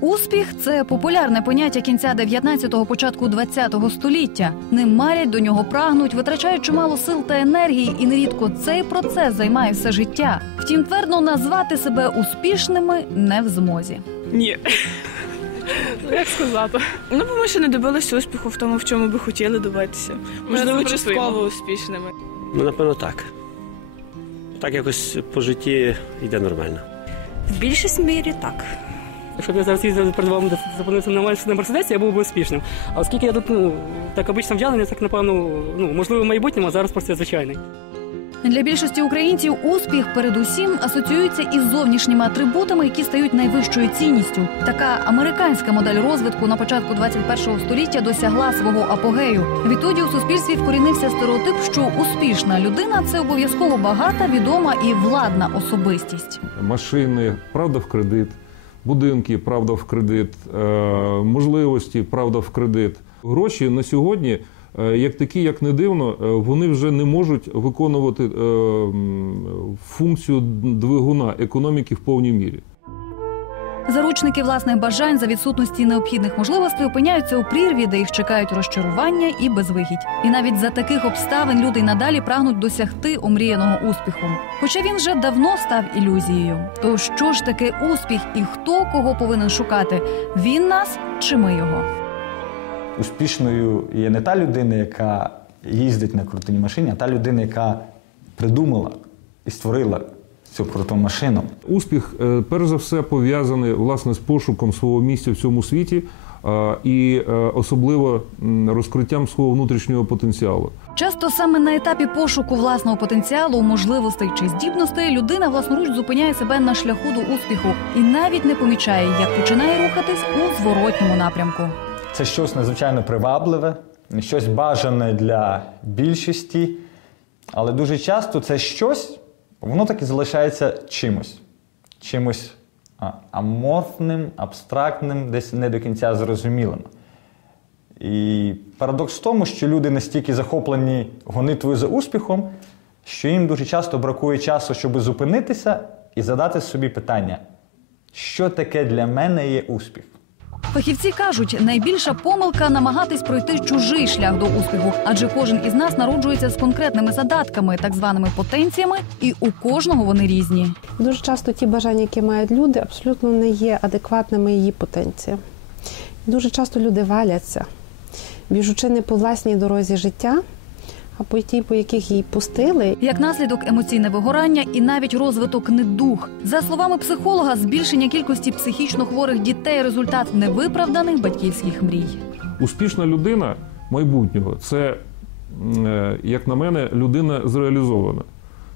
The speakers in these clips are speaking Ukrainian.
Успіх це популярне поняття кінця 19-го, початку 20-го століття. Ним марять, до нього прагнуть, витрачають чимало сил та енергії, і нерідко цей процес займає все життя. Втім, твердо назвати себе успішними не в змозі. Ні. Як сказати? Ну, бо ми ще не добилися успіху в тому, в чому би хотіли добитися. Можливо, частково успішними. Ну, напевно, так. Так якось по житті йде нормально. В більшість мірі так. Якщо б я зараз їздив перед вами зупинився на Мерс- на мерседесі, я був би успішним. А оскільки я тут ну, так обично вдягнений, так напевно, ну можливо, в майбутньому, а зараз просто я звичайний. Для більшості українців успіх передусім асоціюється із зовнішніми атрибутами, які стають найвищою цінністю. Така американська модель розвитку на початку 21-го століття досягла свого апогею. Відтоді у суспільстві вкорінився стереотип, що успішна людина це обов'язково багата, відома і владна особистість. машини, правда в кредит, будинки, правда в кредит, е, можливості, правда в кредит. Гроші на сьогодні, е, як такі, як не дивно, е, вони вже не можуть виконувати функцію двигуна економіки в повній мірі. Заручники власних бажань за відсутності необхідних можливостей опиняються у прірві, де їх чекають розчарування і безвихідь. І навіть за таких обставин люди й надалі прагнуть досягти омріяного успіху. Хоча він вже давно став ілюзією. То що ж таке успіх і хто кого повинен шукати? Він нас чи ми його? Успішною є не та людина, яка їздить на крутій машині, а та людина, яка придумала і створила цю круту машину. Успіх, е, перш за все, пов'язаний власне з пошуком свого місця в цьому світі е, і е, особливо розкриттям свого внутрішнього потенціалу. Часто саме на етапі пошуку власного потенціалу, можливостей чи здібностей людина власноруч зупиняє себе на шляху до успіху і навіть не помічає, як починає рухатись у зворотньому напрямку. Це щось надзвичайно привабливе, щось бажане для більшості, але дуже часто це щось, воно таки залишається чимось. Чимось аморфним, абстрактним, десь не до кінця зрозумілим. І парадокс в тому, що люди настільки захоплені гонитвою за успіхом, що їм дуже часто бракує часу, щоб зупинитися і задати собі питання, що таке для мене є успіх? Фахівці кажуть, найбільша помилка намагатись пройти чужий шлях до успіху, адже кожен із нас народжується з конкретними задатками, так званими потенціями, і у кожного вони різні. Дуже часто ті бажання, які мають люди, абсолютно не є адекватними її потенціям. Дуже часто люди валяться, біжучи не по власній дорозі життя, а по тій, по яких її пустили. Як наслідок емоційне вигорання і навіть розвиток недух. За словами психолога, збільшення кількості психічно хворих дітей результат невиправданих батьківських мрій. Успішна людина майбутнього це, е, як на мене, людина зреалізована.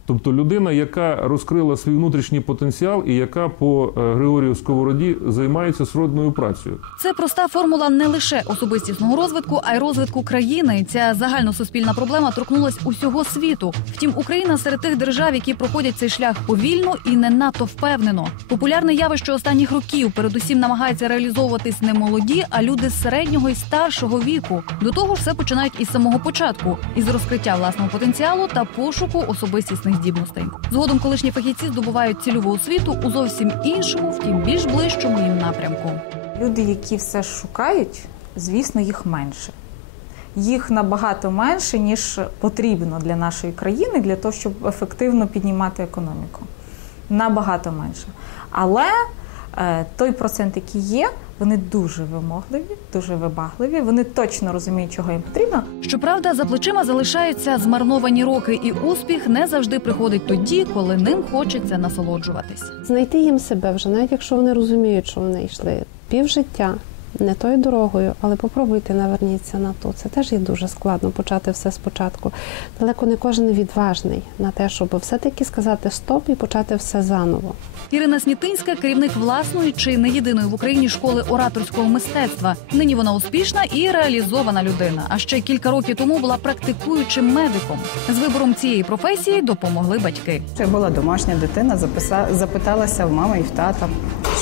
Тобто людина, яка розкрила свій внутрішній потенціал і яка по е, Григорію Сковороді займається сродною працею. Це проста формула не лише особистісного розвитку, а й розвитку країни. Ця загальносуспільна проблема торкнулась усього світу. Втім, Україна серед тих держав, які проходять цей шлях повільно і не надто впевнено. Популярне явище останніх років передусім намагаються реалізовуватись не молоді, а люди з середнього і старшого віку. До того ж, все починають із самого початку, із розкриття власного потенціалу та пошуку особистісних здібностей. Згодом колишні фахівці здобувають цільову освіту у зовсім іншому, втім більш ближчому їм напрямку. Люди, які все ж шукають, звісно, їх менше. Їх набагато менше, ніж потрібно для нашої країни, для того, щоб ефективно піднімати економіку. Набагато менше. Але е, той процент, який є, вони дуже вимогливі, дуже вибагливі. Вони точно розуміють, чого їм потрібно. Щоправда, за плечима залишаються змарновані роки, і успіх не завжди приходить тоді, коли ним хочеться насолоджуватись. Знайти їм себе вже, навіть якщо вони розуміють, що вони йшли півжиття, не тою дорогою, але попробуйте наверніться на то. Це теж є дуже складно почати все спочатку. Далеко не кожен відважний на те, щоб все-таки сказати стоп і почати все заново. Ірина Снітинська, керівник власної чи не єдиної в Україні школи ораторського мистецтва. Нині вона успішна і реалізована людина. А ще кілька років тому була практикуючим медиком. З вибором цієї професії допомогли батьки. Це була домашня дитина, записа... запиталася в мами і в тата,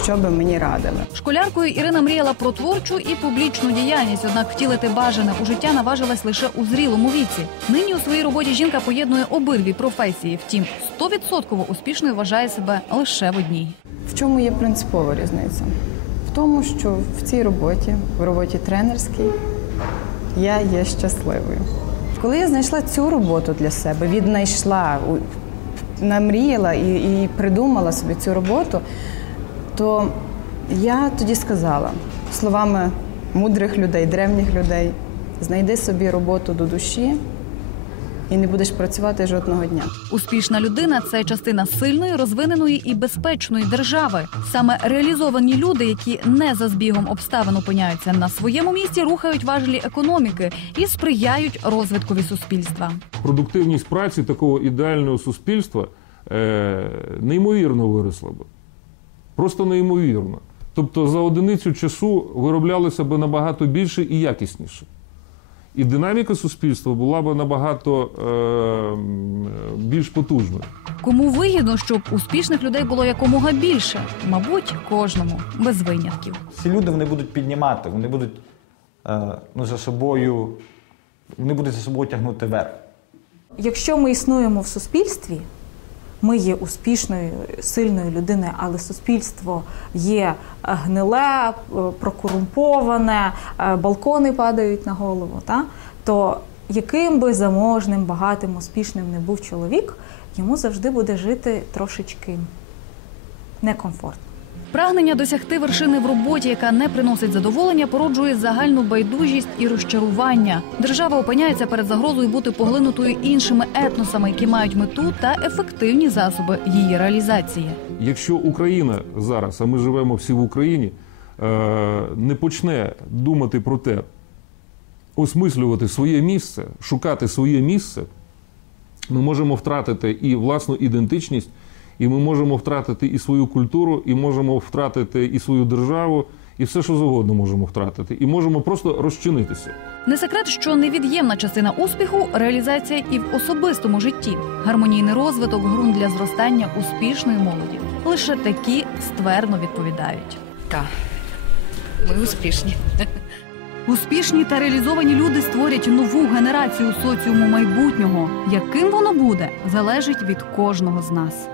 що би мені радили. Школяркою Ірина мріяла про творчу і публічну діяльність, однак втілити бажане у життя наважилась лише у зрілому віці. Нині у своїй роботі жінка поєднує обидві професії. Втім, 100% успішною вважає себе лише в одній. В чому є принципова різниця? В тому, що в цій роботі, в роботі тренерській, я є щасливою. Коли я знайшла цю роботу для себе, віднайшла, намріяла і, і придумала собі цю роботу, то я тоді сказала словами мудрих людей, древніх людей: знайди собі роботу до душі і не будеш працювати жодного дня. Успішна людина це частина сильної, розвиненої і безпечної держави. Саме реалізовані люди, які не за збігом обставин опиняються на своєму місці, рухають важелі економіки і сприяють розвиткові суспільства. Продуктивність праці такого ідеального суспільства е, неймовірно виросла би. Просто неймовірно. Тобто за одиницю часу вироблялося б набагато більше і якісніше. І динаміка суспільства була б набагато е, більш потужною. Кому вигідно, щоб успішних людей було якомога більше? Мабуть, кожному без винятків. Ці люди вони будуть піднімати, вони будуть е, ну, за собою, вони будуть за собою тягнути вверх. Якщо ми існуємо в суспільстві, ми є успішною, сильною людиною, але суспільство є е, гниле, е, прокорумповане, е, балкони падають на голову, та? то яким би заможним, багатим, успішним не був чоловік, йому завжди буде жити трошечки некомфортно. Прагнення досягти вершини в роботі, яка не приносить задоволення, породжує загальну байдужість і розчарування. Держава опиняється перед загрозою бути поглинутою іншими етносами, які мають мету та ефективні засоби її реалізації. Якщо Україна зараз, а ми живемо всі в Україні, е, не почне думати про те, осмислювати своє місце, шукати своє місце, ми можемо втратити і власну ідентичність, і ми можемо втратити і свою культуру, і можемо втратити і свою державу, і все, що завгодно можемо втратити, і можемо просто розчинитися. Не секрет, що невід'ємна частина успіху реалізація і в особистому житті. Гармонійний розвиток ґрунт для зростання успішної молоді. Лише такі ствердно відповідають. Так. Ми успішні. Успішні та реалізовані люди створять нову генерацію соціуму майбутнього. Яким воно буде, залежить від кожного з нас.